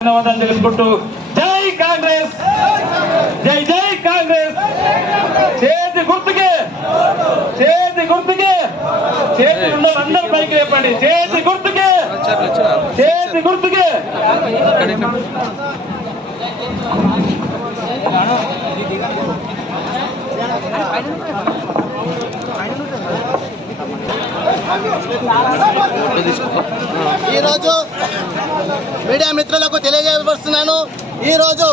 ధన్యవాదాలు తెలుసుకుంటూ జై కాంగ్రెస్, జై జై కాంగ్రెస్. చేతి గుర్తుకే, చేతి గుర్తుకే, చేతి అందరూ పైకి లేపండి. చేతి గుర్తుకే, చేతి గుర్తుకే. ఈరోజు మీడియా మిత్రులకు తెలియజేయవస్తున్నాను. ఈరోజు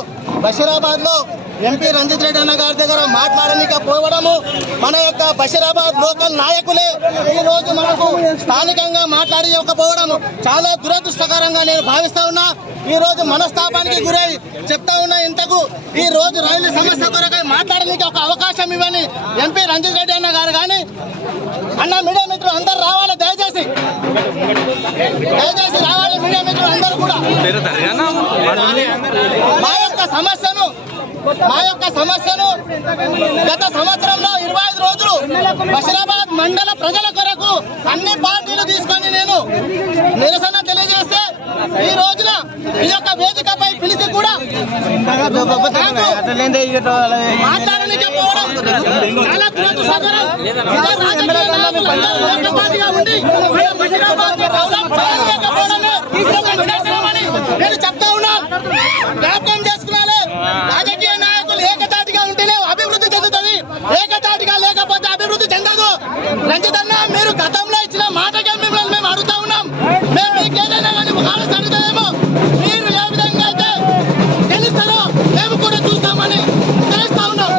బషీరాబాద్ లో ఎంపీ రంజిత్ రెడ్డి అన్న గారి దగ్గర మాట్లాడనికపోవడము, మన యొక్క బషీరాబాద్ లోకల్ నాయకులే ఈ రోజు మనకు స్థానికంగా మాట్లాడకపోవడము చాలా దురదృష్టకరంగా నేను భావిస్తా ఉన్నా. ఈ రోజు మనస్తాపానికి గురై చెప్తా ఉన్నా. ఇంతకు ఈ రోజు రైలు సమస్య కొరకై మాట్లాడడానికి ఒక అవకాశం ఇవ్వని ఎంపీ రంజిత్ రెడ్డి అన్న గారు కానీ అన్న మీడియా మిత్రులు అందరు రావాలి, దయచేసి రావాలి. మీడియా మిత్రులు అందరూ కూడా మా యొక్క సమస్యను గత సంవత్సరంలో 25 రోజులు బషీరాబాద్ మండల ప్రజల కొరకు అన్ని పార్టీలు తీసుకొని నేను నిరసన తెలియజేస్తే ఈ రోజున ఈ యొక్క వేదికపై పిలిచి కూడా మాట్లాడడానికి పోవడం చాలా దురదృష్టకరం. నేను చెప్తా ఉన్నాను, జ్ఞాపకం చేసుకున్నాను. రాజకీయ నాయకులు ఏకతాటిగా ఉంటేనే అభివృద్ధి చెందుతుంది, ఏకతాటిగా లేకపోతే అభివృద్ధి చెందదు. రంజిత్ అన్న, మీరు గతంలో ఇచ్చిన మాటగా మిమ్మల్ని మేము అడుగుతా ఉన్నాం. మేము మీకు ఏదైనా కానీ ఆలోచన అడుగుతామేమో, మీరు ఏ విధంగా అయితే గెలుస్తారో మేము కూడా చూస్తామని తెలుస్తా ఉన్నాం.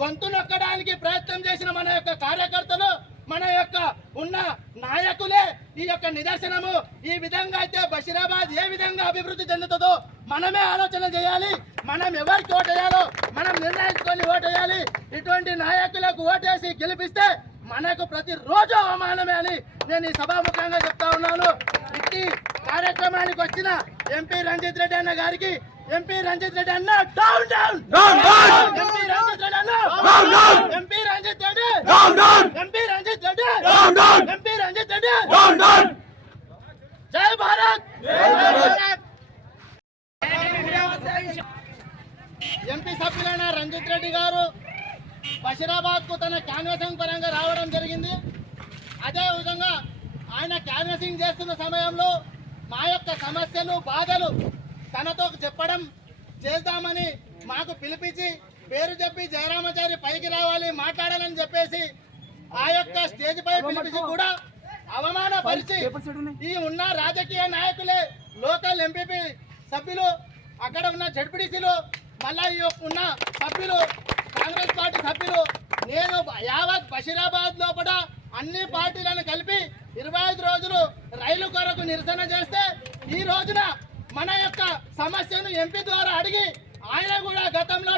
గొంతు నొక్కడానికి ప్రయత్నం చేసిన మన యొక్క కార్యకర్తలు, మన యొక్క ఉన్న నాయకులే ఈ యొక్క నిదర్శనము. ఈ విధంగా అయితే బషీరాబాద్ ఏ విధంగా అభివృద్ధి చెందుతుందో మనమే ఆలోచన చేయాలి. మనం ఎవరికి ఓటేయాలో మనం నిర్ణయించుకొని ఓటేయాలి. ఇటువంటి నాయకులకు ఓటేసి గెలిపిస్తే మనకు ప్రతిరోజు అవమానమే అని నేను ఈ సభాముఖంగా చెప్తా ఉన్నాను. ఇట్టి కార్యక్రమానికి వచ్చిన ఎంపీ రంజిత్ రెడ్డి అన్న గారికి, ఎంపీ రంజిత్ రెడ్డి అన్న down down, MP Ranjith Reddy అన్న down down, MP Ranjith Reddy down down, MP Ranjith Reddy down down, MP Ranjith Reddy down down. జై భారత్. ఎంపీ సభ్యులైన రంజిత్ రెడ్డి గారు బషీరాబాద్ కు తన క్యాన్వాసింగ్ పరంగా రావడం జరిగింది. అదే విధంగా ఆయన క్యాన్వాసింగ్ చేస్తున్న సమయంలో మా యొక్క సమస్యలు, బాధలు తనతో చెప్పడం చేద్దామని మాకు పిలిపించి పేరు చెప్పి జయరామాచారి పైకి రావాలి మాట్లాడాలని చెప్పేసి ఆ యొక్క స్టేజ్ పై పిలిపించి కూడా అవమానపరిచి ఈ ఉన్న రాజకీయ నాయకులే, లోకల్ ఎంపీపీ సభ్యులు, అక్కడ ఉన్న జడ్పీటీసీలు, మళ్ళా ఈ ఉన్న సభ్యులు, కాంగ్రెస్ పార్టీ సభ్యులు, నేను యావత్ బషీరాబాద్ లోపల అన్ని పార్టీలను కలిపి 25 రోజులు రైలు కొరకు నిరసన చేస్తే ఈ రోజున మన యొక్క సమస్యను ఎంపీ ద్వారా అడిగి ఆయన కూడా గతంలో